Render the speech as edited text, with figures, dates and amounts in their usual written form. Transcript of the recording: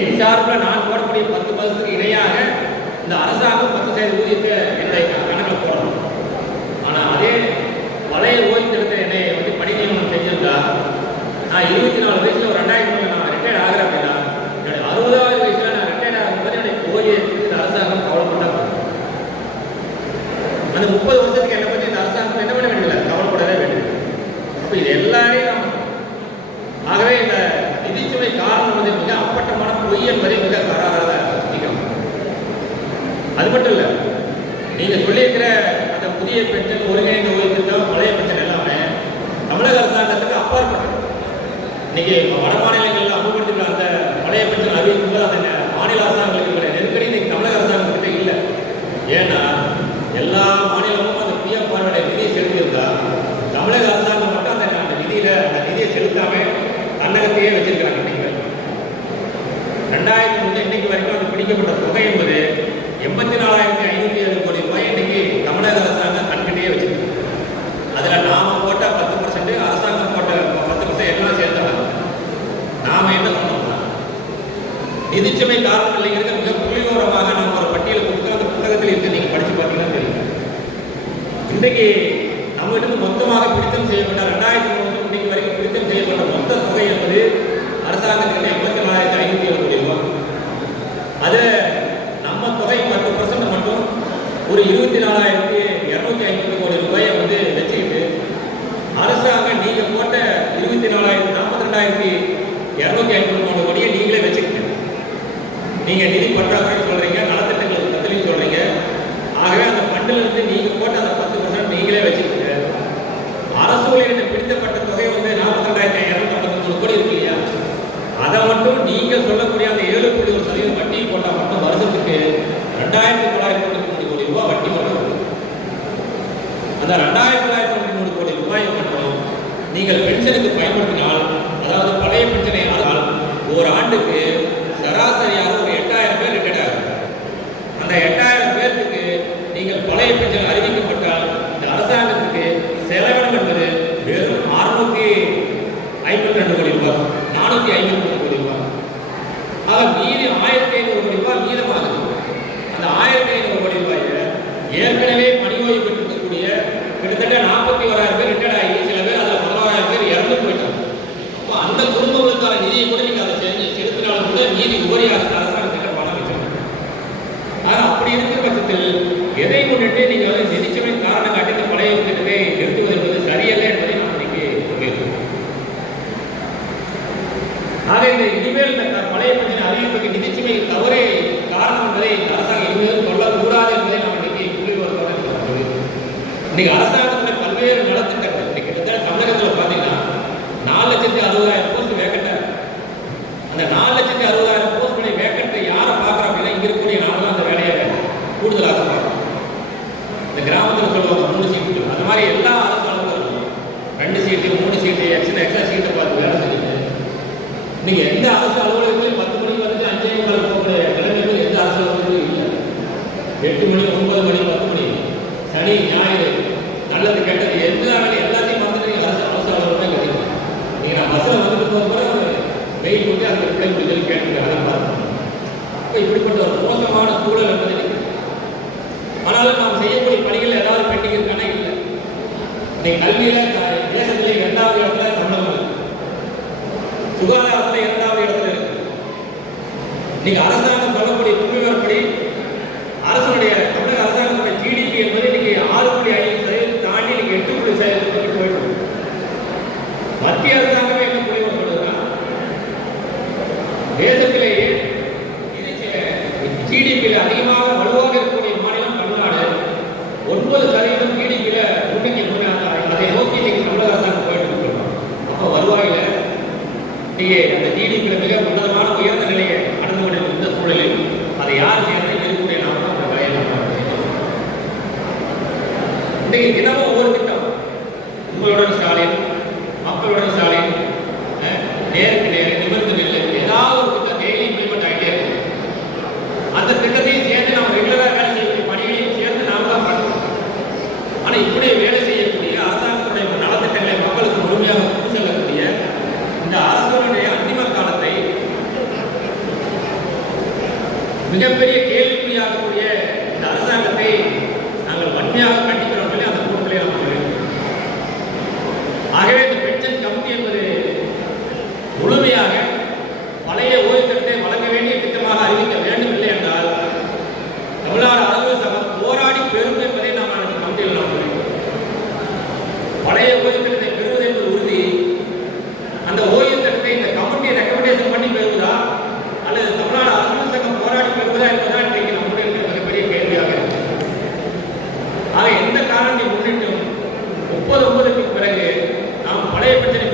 என் சார்பில் நான் போடக்கூடிய 10% இணையாக இந்த அரசாங்கம் 10% ஊதியத்தை என்னுடைய கணக்கில் போடணும். ஆனால் அதே பழைய ஓய்வு என்னை வந்து பணி நியமனம் செஞ்சிருந்தா நான் 24 வயசுல ஒரு 2000 நான் ரிட்டையர்ட் ஆகிறேன் அப்படின்னா என்னுடைய 60வது வயசுல நான் ரிட்டையர்ட் ஆகும்போது என்னுடைய ஓய்வு இந்த அரசாங்கம் கவலைப்பட்டாங்க. அந்த 30 வருஷத்துக்கு என்னை பற்றி இந்த அரசாங்கம் என்ன பண்ண வேண்டியதில்லை, கவலைப்படவே வேண்டியது. அப்போ இது எல்லாரையும் நம்ம ஆகவே இந்த நிதிச்சுமை காரணம் வந்து மிக அப்பட்டமான பொய் என்பதை மிக கராராக நிற்கும். அது மட்டும் இல்லை, நீங்கள் சொல்லியிருக்கிற அந்த புதிய பென்ஷன், ஒருங்கிணைந்த ஓய்வு திட்டம், பழைய பென்ஷன் எல்லாமே தமிழக அரசாங்கத்துக்கு அப்பாற்பட்டது. இன்னைக்கு வட மாநிலங்களில் அமல்படுத்தியுள்ள அந்த பழைய பென்ஷன் அறிவிக்கும்போது அந்த மாநில அரசாங்கங்களுக்கு நெருக்கடி இன்னைக்கு தமிழக அரசாங்கத்திட்ட இல்லை. ஏன்னா எல்லா மாநிலமும் அந்த பிஎஃப் பார்வையை நிதியை செலுத்தியிருந்தா தமிழக அரசாங்கம் மட்டும் அந்த நிதியை செலுத்தாம தன்னகத்தையே வச்சிருக்கிறாங்க. இன்னைக்கு 2000 இன்னைக்கு வரைக்கும் அது பிடிக்கப்பட்ட தொகை என்பது 84,507 கோடி ரூபாய் இன்னைக்கு தமிழக அரசாங்கம் கண்கிட்டே வச்சிருக்கு. அதில் நாம போட்ட 10%, அரசாங்கம் போட்ட 10% எல்லாம் சேர்த்தாங்க. நாம என்ன பண்ணோம்னா நிதிச்சுமை காரணம் இல்லைங்கிறது மிக புள்ளிவிவரமாக நாம் ஒரு பட்டியலை கொடுத்து அந்த புத்தகத்தில் இருந்து நீங்கள் படித்து பார்த்தீங்கன்னா தெரியும். இன்றைக்கு நம்ம கிட்ட மொத்தமாக பிடித்தம் செய்யப்பட்ட 2003 இன்னைக்கு வரைக்கும் பிடித்தம் செய்யப்பட்ட மொத்த தொகை என்பது அரசாங்கத்துக்கு 84,507 கோடி ரூபாய். அது நம்ம தொகை 10% மட்டும் ஒரு 24,250 கோடி ரூபாயை வந்து வச்சுக்கிட்டு அரசாங்கம் நீங்க போட்ட 42,253 கோடியை நீங்களே வச்சுக்கிட்டு நீங்க நிதி பற்றாக்குறை சொல்றீங்க, நலத்திட்டங்களுக்கு பத்திலையும் சொல்றீங்க. ஆகவே அந்த ஃபண்டில் இருந்து நீங்க போட்ட அந்த 10% நீங்களே வச்சுக்கிட்டு அரசு ஊழியர்கிட்ட பிடித்தப்பட்ட தொகை வந்து 42,253 கோடி இருக்கு இல்லையா, அதை மட்டும் நீங்க சொல்லக்கூடிய அந்த 7.1% வட்டி போட்டால் மட்டும் வருஷத்துக்கு 2,993 கோடி ரூபாய் வட்டி மட்டும் வரும். அந்த 2,993 கோடி ரூபாயை மட்டும் நீங்கள் பென்ஷனுக்கு பயன்படுத்தினால், அதாவது பழைய பென்ஷனை ஆனால் ஒரு ஆண்டுக்கு சராசரியாக ஒரு 8,000 பேர் ரிட்டையர்ட் ஆகும். அந்த 8,000 பேருக்கு நீங்கள் பழைய பென்ஷன் அறிவிக்கப்பட்டால் இந்த அரசாங்கத்துக்கு செலவினம் என்பது வெறும் 652 கோடி ரூபாய், 453 கோடி ரூபாய். ஆக மீதி 1,500 கோடி ரூபாய் மீதமாகுது. அந்த 1,500 கோடி ரூபாயை ஏற்கனவே பணி ஓய்வு பெற்றிருக்கக்கூடிய கிட்டத்தட்ட 41,000 பேர் ரிட்டையர்ட் ஆகி சில பேர் அதில் 11,000 பேர் இறந்து போயிட்டாங்க. அப்போ அந்த குடும்பங்களுக்கான நிதியை கூட நீங்கள் அதை செலுத்தினாலும் கூட மீதி உபரியாக அரசாங்கத்திட்ட பணம் வச்சிருக்கணும். ஆனால் அப்படி இருக்கிற பட்சத்தில் எதை முன்னிட்டு நீங்கள் வந்து நிதிச்சுமை காரணம் காட்டி இந்த பழைய திட்டத்தை நிறுத்துவது என்பது சரியல்ல என்பதை நாம் இன்னைக்கு சொல்லியிருக்கோம். ஆக இந்த இனிமேல் இந்த பழைய பென்ஷன் அறிவிப்புக்கு நிதிச்சுமை தவறே காரணம் என்பதை அரசாங்கம் இனிமேல் சொல்லக்கூடாது என்பதை நாம் இன்னைக்கு புள்ளிவிவரத்தோடு சொல்லியிருக்கோம். இன்னைக்கு அரசாங்கத்துடைய பல்வேறு நலத்திட்டங்கள் இன்னைக்கு கிட்டத்தட்ட தமிழகத்தில் பார்த்தீங்கன்னா 4,60,000 போஸ்ட் வேக்கண்டா. அந்த 4,60,000 போஸ்ட்களை வேக்கண்ட்டை யாரை பார்க்குறோம் அப்படின்னா இங்க இருக்கக்கூடிய நாம தான் அந்த வேலையை கூடுதலாக பார்க்கணும். இந்த கிராமத்தில் சொல்லுவாங்க 3 சீட்டு, அந்த மாதிரி எல்லா அரசு அலுவலர்களும் 2 சீட்டு 3 சீட்டு எக்ஸ்ட்ரா சீட்டை பார்த்து வேலை செஞ்சுட்டு நீங்கள் எந்த அரசு அலுவலகத்திலையும் 10 மணிக்கு வந்துட்டு 5:45 போகக்கூடிய நிலைமைகள் எந்த அரசு அலுவலகத்திலும் இல்லை. 8 மணி 9 மணி 10 மணி சனி ஞாயிறு நல்லது கெட்டது எந்த எல்லாத்தையும் வந்துட்டு நீங்கள் அரசு அலுவலகம் கிடைக்கும். நீங்கள் நான் பஸ்ஸில் வந்துட்டு போகும்போது வெயிட் போட்டு அதுக்கு ரிப்ளை முடிஞ்சல் கேட்டு அதை பார்க்கணும். இப்போ இப்படிப்பட்ட ஒரு மோசமான சூழல் என்பது இருக்குது. ஆனாலும் நாம் செய்யக்கூடிய பணிகள் ஏதாவது பெண்டிங் இருக்கானே இல்லை. இன்னைக்கு கல்வியில் தேசத்திலே 2வது இடத்துல தமிழகம் இருக்கு, சுகாதாரத்தில் 2வது இடத்துல இருக்கு. இன்னைக்கு அரசாங்கம் சொல்லக்கூடிய புள்ளிவிவரப்படி அரசுடைய தமிழக அரசாங்கத்துடைய ஜிடிபி என்பது இன்னைக்கு 6.5% தாண்டி இன்னைக்கு 8.5% போயிட்டு மத்திய அரசாங்கமே என்ன புள்ளிவிவரம் சொல்லுதுன்னா தேசத்திலேயே ஜிடிபியில் அதிகமாக வலுவாக இருக்கக்கூடிய மாநிலம் தமிழ்நாடு. 9% ஜிடிபியில் அதை நோக்கி இன்னைக்கு தமிழக அரசாங்கம் போயிட்டு இருக்கோம். அப்போ வருவாயில் நீங்கள் அந்த ஜிடிபியில் மிக உன்னதமான உயர்ந்த நிலையை அடைந்து கொண்டிருக்கிற இந்த சூழலில் அதை யார் செய்யறது இருக்கக்கூடிய நாம தான் அந்த வேலையை இன்னைக்கு தினமும் ஒவ்வொரு திட்டம் உங்களுடன் ஸ்டாலின், மக்களுடன் ஸ்டாலின், நேருக்கு நேர், நிமிர்ந்து நில்லு, ஏதாவது ஒரு திட்டம் டெய்லி இம்ப்ளிமெண்ட் ஆகிட்டே இருக்கு. அந்த திட்டத்தையும் சேர்ந்து நம்ம ரெகுலராக வேலை செய்யக்கூடிய பணிகளையும் சேர்ந்து நாம தான் பண்ணணும். ஆனால் இப்படி வேலை செய்யக்கூடிய அரசாங்கத்துடைய நலத்திட்டங்களை மக்களுக்கு முழுமையாக கொண்டு செல்லக்கூடிய இந்த அரசுடைய அந்திம காலத்தை மிகப்பெரிய கேள்விக்குறியாகக்கூடிய இந்த அரசாங்கத்தை நாங்கள் வன்மையாக கண்டிக்கிறோம் சொல்லி அந்த கூட்டத்திலே நாம் சொல்லியிருக்கோம். ஆகவே இந்த பென்ஷன் கமிட்டி என்பது முழுமையாக பழைய ஓய்வு திட்டத்தை வழங்க வேண்டிய திட்டமாக அறிவிக்க வேண்டும், இல்லை என்றால் தமிழ்நாடு அலுவலர் சங்கம் போராடி பெறும் என்பதை நாம் கமிட்டியில் நாம் சொல்லியிருக்கோம். பழைய ஓய்வு திட்டத்தை பெறுவது என்பது உறுதி. அந்த ஓய்வு திட்டத்தை இந்த கமிட்டி ரெக்கமெண்டேஷன் பண்ணி பெறுவதா அல்லது தமிழ்நாடு அலுவலர் சங்கம் போராடி பெறுவதா என்பதுதான் இன்றைக்கு நம்முடைய இருக்கிற மிகப்பெரிய கேள்வியாக இருக்கு. ஆக எந்த காரணத்தை முன்னிட்டும் 30/9க்கு பிறகு நாம் பழைய பிரச்சனை